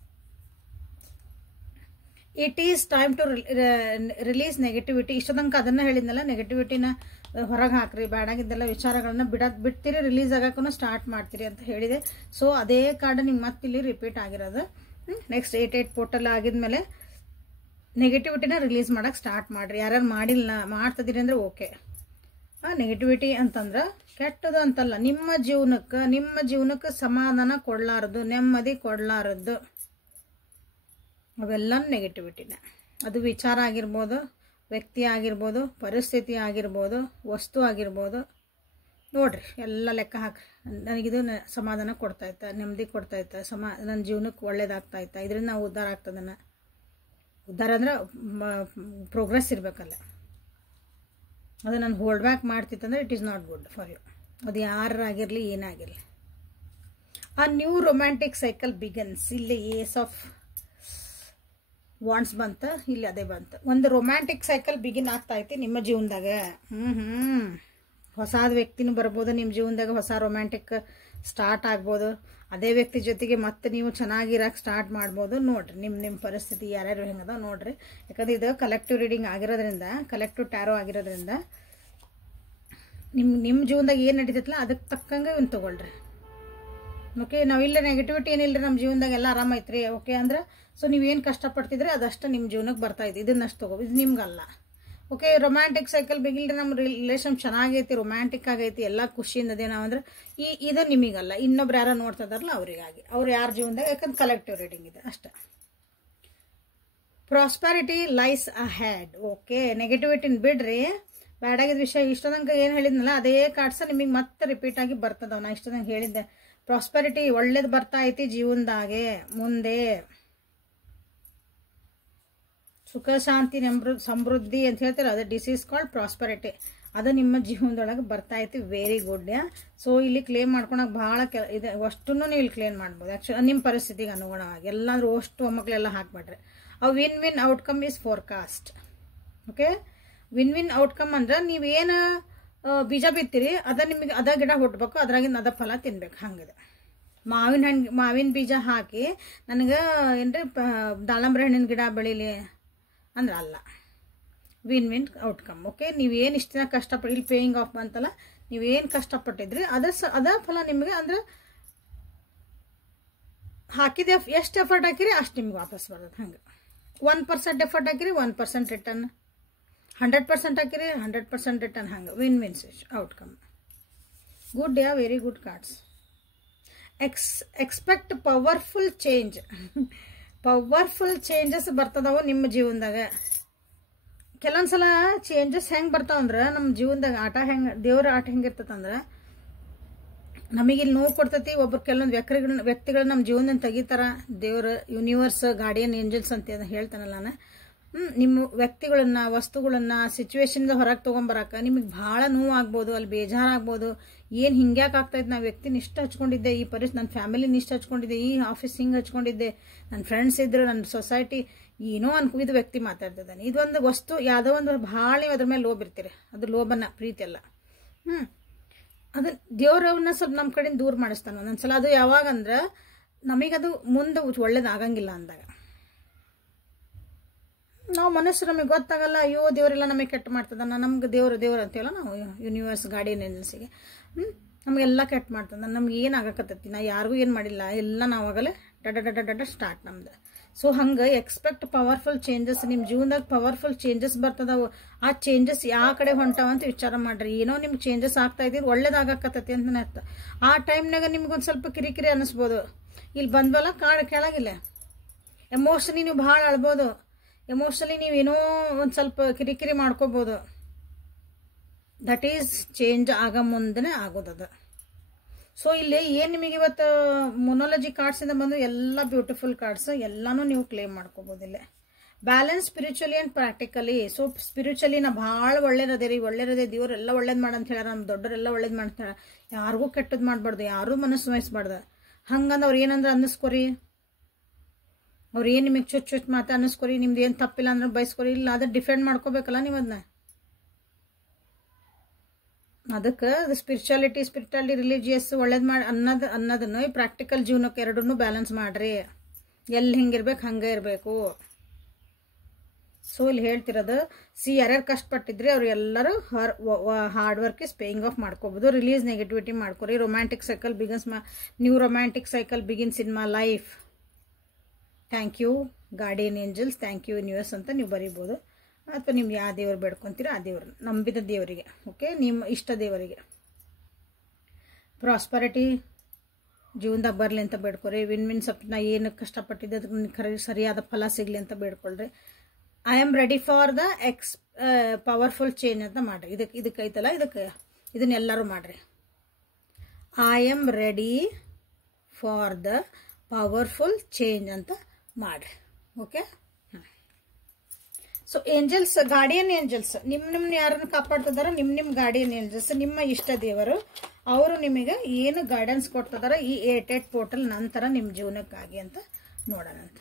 It is time to release negativity. ಇಷ್ಟದಂಕ ಅದನ್ನ ಹೇಳಿದ್ನಲ್ಲ, ನೆಗೆಟಿವಿಟಿನ ಹೊರಗೆ ಹಾಕ್ರಿ. ಬೇಡಾಗಿದ್ದೆಲ್ಲ ವಿಚಾರಗಳನ್ನ ಬಿಡ್ತೀರಿ, ರಿಲೀಸ್ ಆಗಕ್ಕೂ ಸ್ಟಾರ್ಟ್ ಮಾಡ್ತೀರಿ ಅಂತ ಹೇಳಿದೆ. ಸೊ ಅದೇ ಕಾರ್ಡ್ ನಿಮ್ಗೆ ಮತ್ತೆ ಇಲ್ಲಿ ರಿಪೀಟ್ ಆಗಿರೋದು. ನೆಕ್ಸ್ಟ್ 8 ಪೋರ್ಟಲ್ ಆಗಿದ್ಮೇಲೆ ನೆಗೆಟಿವಿಟಿನ ರಿಲೀಸ್ ಮಾಡಕ್ಕೆ ಸ್ಟಾರ್ಟ್ ಮಾಡಿರಿ. ಯಾರ್ಯಾರು ಮಾಡ್ತಿದ್ದೀರಿ ಅಂದ್ರೆ ಓಕೆ. ನೆಗೆಟಿವಿಟಿ ಅಂತಂದ್ರೆ ಕೆಟ್ಟದು ಅಂತಲ್ಲ, ನಿಮ್ಮ ಜೀವನಕ್ಕೆ ಸಮಾಧಾನ ಕೊಡಲಾರದು, ನೆಮ್ಮದಿ ಕೊಡಲಾರದು, ಅವೆಲ್ಲ ನೆಗೆಟಿವಿಟಿನ. ಅದು ವಿಚಾರ ಆಗಿರ್ಬೋದು, ವ್ಯಕ್ತಿ ಆಗಿರ್ಬೋದು, ಪರಿಸ್ಥಿತಿ ಆಗಿರ್ಬೋದು, ವಸ್ತು ಆಗಿರ್ಬೋದು. ನೋಡ್ರಿ ಎಲ್ಲ ಲೆಕ್ಕ ಹಾಕ್ರಿ. ನನಗಿದು ಸಮಾಧಾನ ಕೊಡ್ತಾಯಿತ್ತ, ನೆಮ್ಮದಿ ಕೊಡ್ತಾಯಿತ್ತ, ನನ್ನ ಜೀವನಕ್ಕೆ ಒಳ್ಳೇದಾಗ್ತಾಯಿತ್ತ, ಇದರಿಂದ ನಾವು ಉದ್ಧಾರ ಆಗ್ತದನ್ನ. ಉದ್ಧಾರ ಅಂದ್ರೆ ಪ್ರೋಗ್ರೆಸ್ ಇರಬೇಕಲ್ಲ. ಅದು ನಾನು ಹೋಲ್ಡ್ ಬ್ಯಾಕ್ ಮಾಡ್ತಿತ್ತಂದ್ರೆ it is not good for you. ಅದು ಯಾರಾಗಿರಲಿ ಏನಾಗಿರಲಿ. ಆ ನ್ಯೂ ರೊಮ್ಯಾಂಟಿಕ್ ಸೈಕಲ್ ಬಿಗನ್ಸ್. ಇಲ್ಲಿ ಏಸ್ ಆಫ್ ವಾಂಡ್ಸ್ ಬಂತ, ಇಲ್ಲಿ ಅದೇ ಬಂತು. ಒಂದು ರೊಮ್ಯಾಂಟಿಕ್ ಸೈಕಲ್ ಬಿಗಿನ್ ಆಗ್ತಾ ಐತಿ ನಿಮ್ಮ ಜೀವನದಾಗ. ಹೊಸಾದ ವ್ಯಕ್ತಿನೂ ಬರ್ಬೋದು ನಿಮ್ಮ ಜೀವನದಾಗ. ಹೊಸ ರೊಮ್ಯಾಂಟಿಕ್ ಸ್ಟಾರ್ಟ್ ಆಗ್ಬೋದು. ಅದೇ ವ್ಯಕ್ತಿ ಜೊತೆಗೆ ಮತ್ತೆ ನೀವು ಚೆನ್ನಾಗಿರಕ್ಕೆ ಸ್ಟಾರ್ಟ್ ಮಾಡ್ಬೋದು. ನೋಡ್ರಿ ನಿಮ್ಮ ಪರಿಸ್ಥಿತಿ ಯಾರ್ಯಾರು ಹೆಂಗದ ನೋಡ್ರಿ. ಯಾಕಂದ್ರೆ ಇದು ಕಲೆಕ್ಟಿವ್ ರೀಡಿಂಗ್ ಆಗಿರೋದ್ರಿಂದ, ಕಲೆಕ್ಟಿವ್ ಟ್ಯಾರೋ ಆಗಿರೋದ್ರಿಂದ ನಿಮ್ಮ ಜೀವನದಾಗ ಏನು ನಡೀತೈತಲ್ಲ ಅದಕ್ಕೆ ತಕ್ಕಂಗೆ ಇವ್ನು ತೊಗೊಳ್ರಿ. ಓಕೆ, ನಾವಿಲ್ಲ ನೆಗೆಟಿವಿಟಿ ಏನಿಲ್ಲ ನಮ್ಮ ಜೀವನದಾಗ ಎಲ್ಲ ಆರಾಮೈತ್ರಿ ಓಕೆ ಅಂದ್ರೆ, ಸೊ ನೀವೇನು ಕಷ್ಟಪಡ್ತಿದ್ರೆ ಅದಷ್ಟು ನಿಮ್ಮ ಜೀವನಕ್ಕೆ ಬರ್ತಾಯಿದೆ. ಇದನ್ನಷ್ಟು ತಗೋ, ಇದು ನಿಮ್ಗಲ್ಲ. ಓಕೆ, ರೊಮ್ಯಾಂಟಿಕ್ ಸೈಕಲ್ ಬಿಗಿಲ್ರಿ. ನಮ್ಮ ರಿಲೇಷನ್ ಚೆನ್ನಾಗೈತಿ, ರೊಮ್ಯಾಂಟಿಕ್ ಆಗೈತಿ, ಎಲ್ಲ ಖುಷಿಯಿಂದದೇ ನಾವು ಅಂದ್ರೆ ಇದು ನಿಮಗಲ್ಲ. ಇನ್ನೊಬ್ರು ಯಾರೋ ನೋಡ್ತಾ ಇದಾರಲ್ಲ ಅವರಿಗಾಗಿ, ಅವ್ರು ಯಾರ ಜೀವನದಾಗ, ಯಾಕಂದ್ರೆ ಕಲೆಕ್ಟಿವ್ ರೀಡಿಂಗ್ ಇದೆ ಅಷ್ಟೇ. Prosperity lies ahead. ಓಕೆ, ನೆಗೆಟಿವಿಟಿನ ಬಿಡ್ರಿ. ಬ್ಯಾಡಾಗಿದ್ದ ವಿಷಯ ಇಷ್ಟದಂಗ ಏನು ಹೇಳಿದ್ನಲ್ಲ ಅದೇ ಕಾರ್ಡ್ಸ ನಿಮಗೆ ಮತ್ತೆ ರಿಪೀಟ್ ಆಗಿ ಬರ್ತದವ. ನಾ ಇಷ್ಟದಂಗೆ ಹೇಳಿದ್ದೆ, ಪ್ರಾಸ್ಪರಿಟಿ ಒಳ್ಳೇದು ಬರ್ತಾ ಐತಿ ಜೀವನದಾಗೆ. ಮುಂದೆ ಸುಖ ಶಾಂತಿ ಸಮೃದ್ಧಿ ಅಂತ ಹೇಳ್ತಾರೆ, ಅದು ಡಿಸೀಸ್ ಕಾಲ್ಡ್ ಪ್ರಾಸ್ಪರಿಟಿ. ಅದು ನಿಮ್ಮ ಜೀವನದೊಳಗೆ ಬರ್ತಾ ಐತಿ. Very good. ಸೊ ಇಲ್ಲಿ ಕ್ಲೇಮ್ ಮಾಡ್ಕೊಳಕ್ಕೆ ಭಾಳ ಇದೆ. ಅಷ್ಟನ್ನು ನೀವು ಇಲ್ಲಿ ಕ್ಲೇಮ್ ಮಾಡ್ಬೋದು. ಆ್ಯಕ್ಚುಲಿ ನಿಮ್ಮ ಪರಿಸ್ಥಿತಿಗೆ ಅನುಗುಣವಾಗಿ ಎಲ್ಲಾದ್ರೂ ಅಷ್ಟು ಮಕ್ಕಳೆಲ್ಲ ಹಾಕ್ಬಿಡ್ರಿ. ಆ win outcome is forecast. Okay, win outcome ಅಂದ್ರೆ ನೀವೇನು ಬೀಜ ಬಿತ್ತೀರಿ ನಿಮಗೆ ಅದ ಗಿಡ ಹುಟ್ಟಬೇಕು, ಅದ್ರಾಗಿಂದ ಅದ ಫಲ ತಿನ್ಬೇಕು. ಹಂಗಿದೆ. ಮಾವಿನ ಬೀಜ ಹಾಕಿ ನನಗೆ ಏನ್ರಿ ದಾಳಂಬ್ರಿ ಹಣ್ಣಿನ ಗಿಡ ಬೆಳೀಲಿ ಅಂದ್ರೆ ಅಲ್ಲ. Win win outcome. ಓಕೆ, ನೀವೇನು ಇಷ್ಟು ದಿನ ಕಷ್ಟಪಟ್ಟು ಇಲ್ಲಿ ಪೇಯಿಂಗ್ ಆಫ್ ಬಂತಲ್ಲ, ನೀವೇನು ಕಷ್ಟಪಟ್ಟಿದ್ರಿ ಅದ ಫಲ ನಿಮಗೆ ಅಂದ್ರೆ ಹಾಕಿದೆ ಎಷ್ಟು ಎಫರ್ಟ್ ಹಾಕಿರಿ ಅಷ್ಟು ನಿಮ್ಗೆ ವಾಪಸ್ ಬರ್ತದೆ. ಹಂಗೆ 1% ಎಫರ್ಟ್ ಹಾಕಿರಿ 1% ರಿಟರ್ನ್, 100% ಹಾಕಿರಿ 100% ರಿಟರ್ನ್. ಹಂಗೆ win win outcome. Good yeah, very good cards. Expect powerful change. Powerful changes ಬರ್ತದವು ನಿಮ್ಮ ಜೀವನದಾಗ. ಕೆಲವೊಂದ್ಸಲ ಚೇಂಜಸ್ ಹೆಂಗೆ ಬರ್ತಾವಂದ್ರೆ ನಮ್ಮ ಜೀವನದಾಗ ದೇವ್ರ ಆಟ ಹೆಂಗಿರ್ತದಂದ್ರೆ, ನಮಗಿಲ್ಲಿ ನೋವು ಕೊಡ್ತೈತಿ. ಒಬ್ರು ಕೆಲವೊಂದು ವ್ಯಕ್ತಿಗಳು ನಮ್ಮ ಜೀವನದಿಂದ ತೆಗಿತಾರ. ದೇವ್ರ ಯೂನಿವರ್ಸ್ ಗಾರ್ಡಿಯನ್ ಏಂಜಲ್ಸ್ ಅಂತ ಹೇಳ್ತಾನಲ್ಲ ನಾನು. ನಿಮ್ಮ ವ್ಯಕ್ತಿಗಳನ್ನ, ವಸ್ತುಗಳನ್ನ, ಸಿಚುವೇಶನ್ದ ಹೊರಗೆ ತೊಗೊಂಬರಕ್ಕೆ ನಿಮಗೆ ಭಾಳ ನೋವು ಆಗ್ಬೋದು, ಅಲ್ಲಿ ಬೇಜಾರಾಗ್ಬೋದು. ಏನು ಹಿಂಗ್ಯಾಕೆ ಆಗ್ತಾಯಿತ್ತು, ನಾ ವ್ಯಕ್ತಿನ ಇಷ್ಟು ಹಚ್ಕೊಂಡಿದ್ದೆ, ಈ ನನ್ನ ಫ್ಯಾಮಿಲಿನ ಇಷ್ಟು ಹಚ್ಕೊಂಡಿದ್ದೆ, ಈ ಆಫೀಸ್ ಹಿಂಗೆ ಹಚ್ಕೊಂಡಿದ್ದೆ, ನನ್ನ ಫ್ರೆಂಡ್ಸ್ ಇದ್ರು, ನನ್ನ ಸೊಸೈಟಿ ಏನೋ ಇದು ವ್ಯಕ್ತಿ ಮಾತಾಡ್ತಿದ್ದಾನೆ. ಇದೊಂದು ವಸ್ತು ಯಾವುದೋ ಒಂದು ಭಾಳ ನೀವು ಅದ್ರ ಮೇಲೆ ಲೋಭ ಇರ್ತೀರಿ. ಅದು ಲೋಭನ ಪ್ರೀತಿ ಅಲ್ಲ. ಅದು ದೇವ್ರವನ್ನ ಸ್ವಲ್ಪ ನಮ್ಮ ಕಡೆಯಿಂದ ದೂರ ಮಾಡಿಸ್ತಾನೆ ಒಂದೊಂದ್ಸಲ. ಅದು ಯಾವಾಗಂದ್ರೆ ನಮಗದು ಮುಂದೆ ಒಳ್ಳೇದಾಗಂಗಿಲ್ಲ ಅಂದಾಗ. ನಾವು ಮನುಷ್ಯರು ನಮಗೆ ಗೊತ್ತಾಗಲ್ಲ, ಅಯ್ಯೋ ದೇವರೆಲ್ಲ ನಮಗೆ ಕೆಟ್ಟ ಮಾಡ್ತದನ್ನ, ನಮ್ಗೆ ದೇವ್ರು ಅಂತೀವಲ್ಲ ನಾವು ಯೂನಿವರ್ಸ್ ಗಾರ್ಡಿಯನ್ ಏಜೆನ್ಸಿಗೆ. ನಮಗೆಲ್ಲ ಕೆಟ್ಟ ಮಾಡ್ತದ, ನಮ್ಗೆ ಏನು ಆಗಕತ್ತೈತಿ, ನಾ ಯಾರಿಗೂ ಏನು ಮಾಡಿಲ್ಲ, ಎಲ್ಲ ನಾವಾಗಲೇ ಡಡ ಸ್ಟಾರ್ಟ್ ನಮ್ದು. ಸೊ ಹಂಗೆ ಎಕ್ಸ್ಪೆಕ್ಟ್ ಪವರ್ಫುಲ್ ಚೇಂಜಸ್. ನಿಮ್ಮ ಜೀವನದಾಗ ಪವರ್ಫುಲ್ ಚೇಂಜಸ್ ಬರ್ತದವು. ಆ ಚೇಂಜಸ್ ಯಾವ ಕಡೆ ಹೊಂಟಾವಂತ ವಿಚಾರ ಮಾಡ್ರಿ. ಏನೋ ನಿಮ್ಗೆ ಚೇಂಜಸ್ ಆಗ್ತಾ ಇದ್ದೀರಿ, ಒಳ್ಳೇದಾಗಕತ್ತೈತಿ ಅಂತನೇ ಅರ್ಥ. ಆ ಟೈಮ್ನಾಗ ನಿಮ್ಗೊಂದು ಸ್ವಲ್ಪ ಕಿರಿಕಿರಿ ಅನ್ನಿಸ್ಬೋದು. ಇಲ್ಲಿ ಬಂದ್ವಲ್ಲ ಕಾಡು ಕೆಳಗಿಲ್ಲ, ಎಮೋಷನಿ ನೀವು ಭಾಳ ಅಳ್ಬೋದು, ಎಮೋಷನಲಿ ನೀವೇನೋ ಒಂದು ಸ್ವಲ್ಪ ಕಿರಿಕಿರಿ ಮಾಡ್ಕೋಬೋದು. ದಟ್ ಈಸ್ ಚೇಂಜ್ ಆಗ ಮುಂದೆ ಆಗೋದದು. ಸೊ ಇಲ್ಲಿ ಏನು ನಿಮಗೆ ಇವತ್ತು ಮೊನಾಲಜಿ ಕಾರ್ಡ್ಸಿಂದ ಬಂದು ಎಲ್ಲ ಬ್ಯೂಟಿಫುಲ್ ಕಾರ್ಡ್ಸ್ ಎಲ್ಲನೂ ನೀವು ಕ್ಲೇಮ್ ಮಾಡ್ಕೋಬೋದು. ಇಲ್ಲೇ balance spiritually and practically. So spiritually ನಾ ಭಾಳ ಒಳ್ಳೇರದೇ ರೀ, ಒಳ್ಳೇರದೇ, ದೇವ್ರೆಲ್ಲ ಒಳ್ಳೇದು ಮಾಡಂತ ಹೇಳ್ಯಾರ, ನಮ್ಮ ದೊಡ್ಡರೆಲ್ಲ ಒಳ್ಳೇದು ಮಾಡ್ತಾರ, ಯಾರಿಗೂ ಕೆಟ್ಟದ್ದು ಮಾಡಬಾರ್ದು, ಯಾರೂ ಮನಸ್ಸು ವಹಿಸ್ಬಾರ್ದು. ಹಂಗಂದು ಅವ್ರು ಏನಂದ್ರೆ ಅನ್ನಿಸ್ಕೊರಿ, ಅವ್ರು ಏನು ನಿಮಗೆ ಚುಚ್ಚು ಮಾತು ಅನ್ನಿಸ್ಕೊರಿ, ನಿಮ್ದು ಏನು ತಪ್ಪಿಲ್ಲ ಅಂದ್ರೆ ಬಯಸ್ಕೊರಿ. ಇಲ್ಲ ಅದ್ರ ಡಿಫೆಂಡ್ ಮಾಡ್ಕೋಬೇಕಲ್ಲ ನೀವು ಅದನ್ನ. ಅದಕ್ಕೆ ಸ್ಪಿರಿಚುಯಾಲಿಟಿ ರಿಲಿಜಿಯಸ್ ಒಳ್ಳೇದು ಮಾಡಿ ಅನ್ನೋದನ್ನು ಈ ಪ್ರಾಕ್ಟಿಕಲ್ ಜೀವನಕ್ಕೆ ಎರಡನ್ನೂ ಬ್ಯಾಲೆನ್ಸ್ ಮಾಡ್ರಿ. ಎಲ್ಲಿ ಹಿಂಗಿರ್ಬೇಕು ಹಂಗೆ ಇರಬೇಕು. ಸೊ ಇಲ್ಲಿ ಹೇಳ್ತಿರೋದು, ಯಾರ್ಯಾರು ಕಷ್ಟಪಟ್ಟಿದ್ರಿ ಅವ್ರು ಎಲ್ಲರೂ hard work is paying off ಮಾಡ್ಕೋಬೋದು. ರಿಲೀಸ್ ನೆಗೆಟಿವಿಟಿ ಮಾಡ್ಕೊರಿ. Romantic cycle begins new romantic cycle begins in my life. Thank you guardian angels, thank you universe ಅಂತ ನೀವು ಬರೀಬೋದು. ಅಥವಾ ನಿಮ್ಗೆ ಯಾವ ದೇವರು ಬೇಡ್ಕೊತೀರ ಆ ದೇವ್ರು, ನಂಬಿದ ದೇವರಿಗೆ. ಓಕೆ, ನಿಮ್ಮ ಇಷ್ಟ ದೇವರಿಗೆ ಪ್ರಾಸ್ಪರಿಟಿ ಜೀವನದಾಗ ಬರಲಿ ಅಂತ ಬೇಡ್ಕೊರಿ. ವಿನ್ ವಿನ್ ಸ್ವಲ್ಪ ನಾ ಏನು ಕಷ್ಟಪಟ್ಟಿದ್ದೆ ಅದಕ್ಕೆ ಸರಿಯಾದ ಫಲ ಸಿಗಲಿ ಅಂತ ಬೇಡ್ಕೊಳ್ರಿ. I am ready for the powerful change ಅಂತ ಮಾಡಿರಿ. ಇದಕ್ಕೆ ಐತಲ್ಲ, ಇದನ್ನೆಲ್ಲರೂ ಮಾಡಿರಿ. I am ready for the powerful change ಅಂತ ಮಾಡಿರಿ. Okay, so angels, guardian angels ನಿಮ್ಮ ಯಾರನ್ನು ಕಾಪಾಡ್ತಿದಾರೋ ನಿಮ್ಮ ಗಾರ್ಡಿಯನ್ ಏಂಜಲ್ಸ್, ನಿಮ್ಮ ಇಷ್ಟ ದೇವರು, ಅವರು ನಿಮಗೆ ಏನು ಗೈಡೆನ್ಸ್ ಕೊಡ್ತಿದಾರೋ ಈ 88 ಪೋರ್ಟಲ್ ನಂತರ ನಿಮ್ಮ ಜೀವನಕ್ಕಾಗಿ ಅಂತ ನೋಡೋಣ ಅಂತ.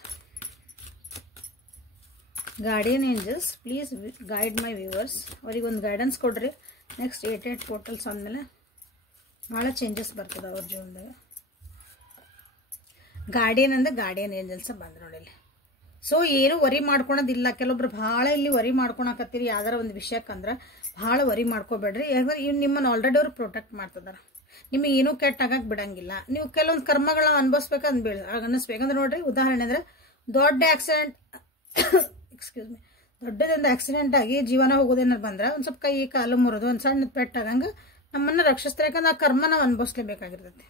Guardian angels please guide my viewers. ಅವ್ರಿಗೆ ಒಂದು ಗೈಡೆನ್ಸ್ ಕೊಡ್ರಿ. ನೆಕ್ಸ್ಟ್ 88 ಪೋರ್ಟಲ್ಸ್ ಅಂದಮೇಲೆ ಭಾಳ ಚೇಂಜಸ್ ಬರ್ತದೆ ಅವ್ರ ಜೀವನದಾಗ. ಗಾರ್ಡಿಯನ್ ಅಂದ್ರೆ ಗಾರ್ಡಿಯನ್ ಏಂಜಲ್ಸ್ ಬಂದ್ರು ನೋಡಿ ಇಲ್ಲಿ. ಸೊ ಏನು ವರಿ ಮಾಡ್ಕೊಳೋದಿಲ್ಲ. ಕೆಲವೊಬ್ರು ಭಾಳ ಇಲ್ಲಿ ವರಿ ಮಾಡ್ಕೊಳಕತ್ತೀರಿ ಯಾವ್ದಾರ ಒಂದು ವಿಷಯಕ್ಕಂದ್ರೆ ಭಾಳ ವರಿ ಮಾಡ್ಕೋಬೇಡ್ರಿ. ಯಾಕಂದ್ರೆ ಇವ್ ನಿಮ್ಮನ್ನು ಆಲ್ರೆಡಿ ಅವ್ರು ಪ್ರೊಟೆಕ್ಟ್ ಮಾಡ್ತಿದಾರೆ. ನಿಮಗೆ ಏನೂ ಕೆಟ್ಟ ಆಗಕ್ಕೆ ಬಿಡಂಗಿಲ್ಲ. ನೀವು ಕೆಲವೊಂದು ಕರ್ಮಗಳನ್ನ ಅನ್ಭವಿಸ್ಬೇಕು ಅನ್ನಿಸ್ಬೇಕಂದ್ರೆ ನೋಡ್ರಿ, ಉದಾಹರಣೆ ಅಂದ್ರೆ ದೊಡ್ಡ ಆಕ್ಸಿಡೆಂಟ್ ದೊಡ್ಡದೊಂದು ಆಕ್ಸಿಡೆಂಟ್ ಆಗಿ ಜೀವನ ಹೋಗೋದೇನಾರು ಬಂದ್ರೆ ಒಂದು ಸ್ವಲ್ಪ ಕೈ ಕಾಲು ಮುರಿದು ಒಂದು ಸಣ್ಣ ಪೆಟ್ಟಾಗಂಗೆ ನಮ್ಮನ್ನು ರಕ್ಷಿಸ್ತಾರೆ. ಯಾಕಂದ್ರೆ ಆ ಕರ್ಮ ನಾವು ಅನ್ಭವಿಸ್ಲೇಬೇಕಾಗಿರ್ತೈತಿ.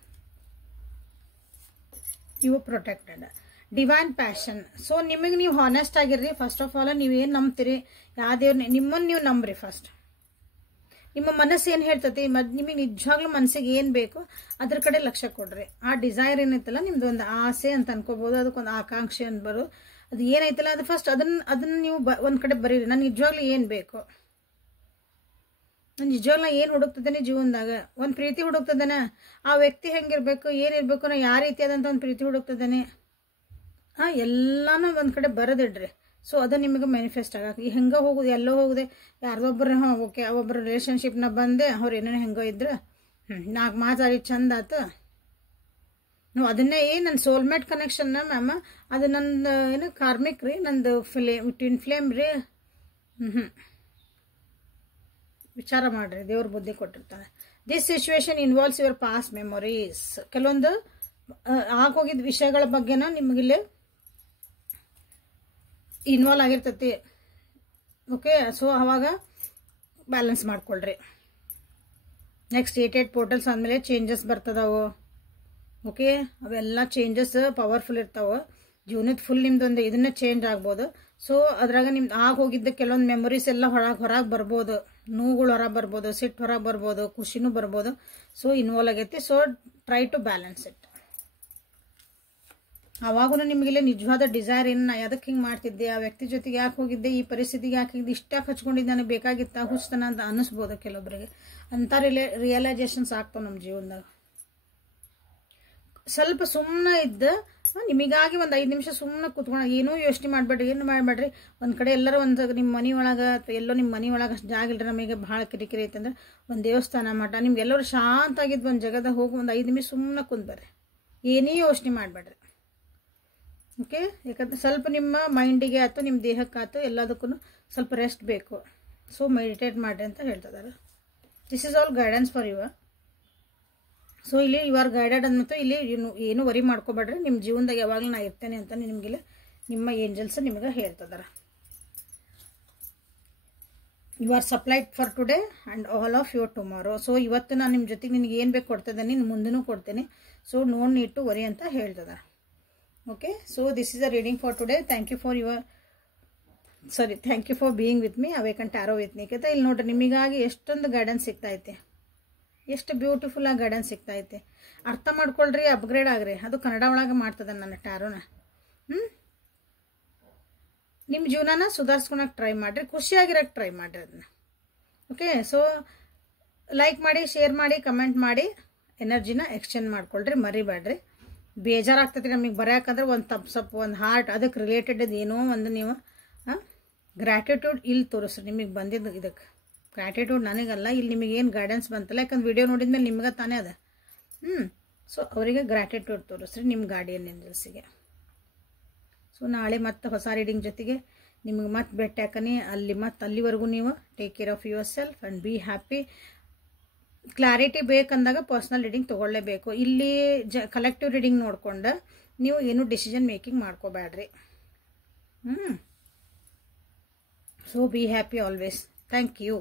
ಇವು ಪ್ರೊಟೆಕ್ಟೆಡ್. Divine passion. ಸೊ ನಿಮಗೆ ನೀವು ಹಾನೆಸ್ಟ್ ಆಗಿರ್ರಿ. ಫಸ್ಟ್ ಆಫ್ ಆಲ್ ನೀವೇನು ನಂಬ್ತೀರಿ, ಯಾವ ದೇವ್ರನ್ನ ನಿಮ್ಮನ್ನು ನೀವು ನಂಬ್ರಿ. ಫಸ್ಟ್ ನಿಮ್ಮ ಮನಸ್ಸು ಏನು ಹೇಳ್ತೈತಿ, ನಿಮಗೆ ನಿಜವಾಗ್ಲೂ ಮನಸ್ಸಿಗೆ ಏನು ಬೇಕು ಅದ್ರ ಕಡೆ ಲಕ್ಷ್ಯ ಕೊಡ್ರಿ. ಆ ಡಿಸೈರ್ ಏನೈತಲ್ಲ ನಿಮ್ದು ಒಂದು ಆಸೆ ಅಂತ ಅನ್ಕೋಬಹುದು, ಅದಕ್ಕೊಂದು ಆಕಾಂಕ್ಷೆ ಅಂತ ಬರೋದು. ಅದು ಏನೈತಲ್ಲ ಅದು ಫಸ್ಟ್ ಅದನ್ನ ನೀವು ಒಂದು ಕಡೆ ಬರೀರಿ. ನಾನು ನಿಜವಾಗ್ಲೂ ಏನು ಬೇಕು, ನಾನು ನಿಜವಾಗ್ಲೂ ಏನು ಹುಡುಕ್ತಿದ್ದೇನೆ ಜೀವನದಾಗ, ಒಂದು ಪ್ರೀತಿ ಹುಡುಕ್ತಿದ್ದೇನೆ, ಆ ವ್ಯಕ್ತಿ ಹೆಂಗಿರ್ಬೇಕು, ಏನಿರ್ಬೇಕು, ನಾ ಯಾವ ರೀತಿಯಾದಂಥ ಒಂದು ಪ್ರೀತಿ ಹುಡುಕ್ತಿದ್ದೇನೆ, ಎಲ್ಲಾನು ಒಂದು ಕಡೆ ಬರೋದಿಡ್ರಿ. ಸೊ ಅದು ನಿಮಗೆ ಮ್ಯಾನಿಫೆಸ್ಟ್ ಆಗಕ್ಕೆ. ಹೆಂಗೆ ಹೋಗುದು, ಎಲ್ಲೋ ಹೋಗುದೆ, ಯಾರ್ದೊಬ್ಬರು ಓಕೆ ಒಬ್ಬರು ರಿಲೇಷನ್ಶಿಪ್ನ ಬಂದೆ, ಅವ್ರು ಏನೇನು ಹೆಂಗೋ ಇದ್ರೆ 4 ಮಾತಾಡಿ ಚಂದ ಆತು, ನಾವು ಅದನ್ನೇ ನನ್ನ ಸೋಲ್ಮೇಟ್ ಕನೆಕ್ಷನ್ನ ಮ್ಯಾಮ್, ಅದು ನಂದು ಏನು ಕಾರ್ಮಿಕ್ ರೀ, ನಂದು ಟ್ವಿನ್ ಫ್ಲೇಮ್ ರೀ. ವಿಚಾರ ಮಾಡಿರಿ, ದೇವ್ರ ಬುದ್ಧಿ ಕೊಟ್ಟಿರ್ತಾನೆ. This situation involves your past memories. ಕೆಲವೊಂದು ಆಗೋಗಿದ್ದ ವಿಷಯಗಳ ಬಗ್ಗೆನ ನಿಮಗಿಲ್ಲಿ ಇನ್ವಾಲ್ವ್ ಆಗಿರ್ತೈತಿ. ಓಕೆ, ಸೊ ಅವಾಗ ಬ್ಯಾಲೆನ್ಸ್ ಮಾಡ್ಕೊಳ್ರಿ. ನೆಕ್ಸ್ಟ್ 8 ಪೋರ್ಟಲ್ಸ್ ಆದಮೇಲೆ ಚೇಂಜಸ್ ಬರ್ತದವು. ಓಕೆ, ಅವೆಲ್ಲ ಚೇಂಜಸ್ ಪವರ್ಫುಲ್ ಇರ್ತಾವೆ. ಜೀವನದ ಫುಲ್ ನಿಮ್ದೊಂದು ಇದನ್ನ ಚೇಂಜ್ ಆಗ್ಬೋದು. ಸೊ ಅದ್ರಾಗ ನಿಮ್ದು ಹೋಗಿದ್ದ ಕೆಲವೊಂದು ಮೆಮೊರೀಸ್ ಎಲ್ಲ ಹೊರಗೆ ಬರ್ಬೋದು, ನೋವುಗಳು ಹೊರಗೆ ಬರ್ಬೋದು, ಸಿಟ್ಟು ಹೊರಗೆ ಬರ್ಬೋದು, ಖುಷಿನೂ ಬರ್ಬೋದು. ಸೊ ಇನ್ವಾಲ್ವ್ ಆಗೈತಿ. So try to balance it. ಅವಾಗೂ ನಿಮಗಿಲ್ಲ ನಿಜವಾದ ಡಿಸೈರ್ ಏನು, ನಾ ಅದಕ್ಕೆ ಹಿಂಗೆ ಮಾಡ್ತಿದ್ದೆ, ಆ ವ್ಯಕ್ತಿ ಜೊತೆಗೆ ಯಾಕೆ ಹೋಗಿದ್ದೆ, ಈ ಪರಿಸ್ಥಿತಿಗೆ ಯಾಕೆ ಹೋಗಿದ್ದೆ, ಇಷ್ಟಾಗಿ ಹಚ್ಕೊಂಡಿದ್ದೆ, ನನಗೆ ಬೇಕಾಗಿತ್ತ, ಹುಚ್ಚತನ ಅಂತ ಅನ್ನಿಸ್ಬೋದು ಕೆಲವೊಬ್ಬರಿಗೆ. ಅಂಥ ರಿಯಲೈಸೇಷನ್ಸ್ ಆಗ್ತಾವೆ ನಮ್ಮ ಜೀವನದಾಗ. ಸ್ವಲ್ಪ ಸುಮ್ಮನೆ ಇದ್ದ ನಿಮಗಾಗಿ ಒಂದು 5 ನಿಮಿಷ ಸುಮ್ಮನೆ ಕೂತ್ಕೊಂಡು ಏನೂ ಯೋಚನೆ ಮಾಡಬೇಡ್ರಿ, ಏನು ಮಾಡಬೇಡ್ರಿ. ಒಂದು ಕಡೆ ಎಲ್ಲರೂ ಒಂದು ನಿಮ್ಮ ಮನೆ ಒಳಗೆ ಅಥವಾ ಎಲ್ಲೋ ನಿಮ್ಮ ಮನೆ ಒಳಗೆ ಅಷ್ಟು ಜಾಗ ಇಲ್ಲರಿ, ನಮಗೆ ಭಾಳ ಕಿರಿಕಿರಿ ಐತಂದ್ರೆ ಒಂದು ದೇವಸ್ಥಾನ ಮಠ ನಿಮ್ಗೆಲ್ಲರೂ ಶಾಂತಾಗಿದ್ದು ಒಂದು ಜಾಗದಾಗ ಹೋಗಿ ಒಂದು 5 ನಿಮಿಷ ಸುಮ್ಮನೆ ಕುಂದ್ಬರ್ರಿ, ಏನೇ ಯೋಚನೆ ಮಾಡಬೇಡ್ರಿ. ಓಕೆ, ಯಾಕಂದ್ರೆ ಸ್ವಲ್ಪ ನಿಮ್ಮ ಮೈಂಡಿಗೆ ಆಯ್ತು, ನಿಮ್ಮ ದೇಹಕ್ಕಾಯ್ತು, ಎಲ್ಲದಕ್ಕೂ ಸ್ವಲ್ಪ ರೆಸ್ಟ್ ಬೇಕು. ಸೊ ಮೆಡಿಟೇಟ್ ಮಾಡಿರಿ ಅಂತ ಹೇಳ್ತಿದ್ದಾರೆ. This is all guidance for your. So ಇಲ್ಲಿ ಯು ಆರ್ ಗೈಡೆಡ್ ಅಂದ್ಮತ್ತು ಇಲ್ಲಿ ಏನು ವರಿ ಮಾಡ್ಕೋಬೇಡ್ರಿ. ನಿಮ್ಮ ಜೀವನದಾಗ ಯಾವಾಗಲೂ ನಾ ಇರ್ತೇನೆ ಅಂತ ನಿಮಗಿಲ್ಲ ನಿಮ್ಮ ಏಂಜಲ್ಸ್ ನಿಮಗೆ ಹೇಳ್ತಿದ್ದಾರೆ. You are supplied for today and all of your tomorrow. So ಇವತ್ತು ನಾನು ನಿಮ್ಮ ಜೊತೆಗೆ ನಿನಗೆ ಏನು ಬೇಕು ಕೊಡ್ತಿದ್ದೇನೆ, ನೀನು ಮುಂದೆನೂ ಕೊಡ್ತೇನೆ. ಸೊ ನೋಡ್ ನೀಟು ವರಿ ಅಂತ ಹೇಳ್ತಿದ್ದಾರೆ. Okay, so this is a reading for today. Thank you for being with me awaken tarot with me. ಯಾಕಂದ್ರೆ ಇಲ್ಲಿ ನೋಡ್ರಿ ನಿಮಗಾಗಿ ಎಷ್ಟೊಂದು ಗೈಡೆನ್ಸ್ ಸಿಗ್ತೈತೆ, ಎಷ್ಟು ಬ್ಯೂಟಿಫುಲ್ ಆಗಿ ಗೈಡೆನ್ಸ್ ಸಿಗ್ತೈತೆ. ಅರ್ಥ ಮಾಡ್ಕೊಳ್ರಿ, ಅಪ್ಗ್ರೇಡ್ ಆಗ್ರಿ. ಅದು ಕನ್ನಡ ಒಳಗೆ ಮಾಡ್ತದೆ ನನ್ನ ಟ್ಯಾರೋನ. ನಿಮ್ಮ ಜೀವನನ ಸುಧಾರಿಸ್ಕೊಳಕ್ಕೆ ಟ್ರೈ ಮಾಡಿರಿ, ಖುಷಿಯಾಗಿರೋಕ್ಕೆ ಟ್ರೈ ಮಾಡಿರಿ ಅದನ್ನ. ಓಕೆ, ಸೊ ಲೈಕ್ ಮಾಡಿ, ಶೇರ್ ಮಾಡಿ, ಕಮೆಂಟ್ ಮಾಡಿ, ಎನರ್ಜಿನ ಎಕ್ಸ್ಚೇಂಜ್ ಮಾಡ್ಕೊಳ್ರಿ, ಮರಿಬೇಡ್ರಿ. ಬೇಜಾರಾಗ್ತೈತಿ ನಮಗೆ ಬರೆಯೋಕಂದ್ರೆ ಒಂದು ತಪ್ಸಪ್, ಒಂದು ಹಾರ್ಟ್, ಅದಕ್ಕೆ ರಿಲೇಟೆಡ್ ಏನೋ ಒಂದು ನೀವು ಗ್ರ್ಯಾಟಿಟ್ಯೂಡ್ ಇಲ್ಲಿ ತೋರಿಸ್ರಿ. ನಿಮಗೆ ಬಂದಿದ್ದು ಇದಕ್ಕೆ ಗ್ರ್ಯಾಟಿಟ್ಯೂಡ್ ನನಗಲ್ಲ, ಇಲ್ಲಿ ನಿಮಗೆ ಏನು ಗೈಡೆನ್ಸ್ ಬಂತಲ್ಲ, ಯಾಕಂದ್ರೆ ವಿಡಿಯೋ ನೋಡಿದ್ಮೇಲೆ ನಿಮ್ಗೆ ತಾನೇ ಅದ. ಸೊ ಅವರಿಗೆ ಗ್ರ್ಯಾಟಿಟ್ಯೂಡ್ ತೋರಿಸ್ರಿ ನಿಮ್ಮ ಗಾರ್ಡಿಯನ್ ಏಂಜಲ್ಸಿಗೆ. ಸೊ ನಾಳೆ ಮತ್ತೆ ಹೊಸ ರೀಡಿಂಗ್ ಜೊತೆಗೆ ನಿಮಗೆ ಮತ್ತೆ ಭೇಟಿ ಹಾಕನಿ. ಅಲ್ಲಿವರೆಗೂ ನೀವು take care of yourself and be happy. Clarity ಬೇಕಂದಾಗ ಪರ್ಸ್ನಲ್ ರೀಡಿಂಗ್ ತೊಗೊಳ್ಳೇಬೇಕು. ಇಲ್ಲಿ ಕಲೆಕ್ಟಿವ್ ರೀಡಿಂಗ್ ನೋಡ್ಕೊಂಡು ನೀವು ಏನು ಡಿಸಿಷನ್ ಮೇಕಿಂಗ್ ಮಾಡ್ಕೋಬೇಡ್ರಿ. So be happy always. Thank you.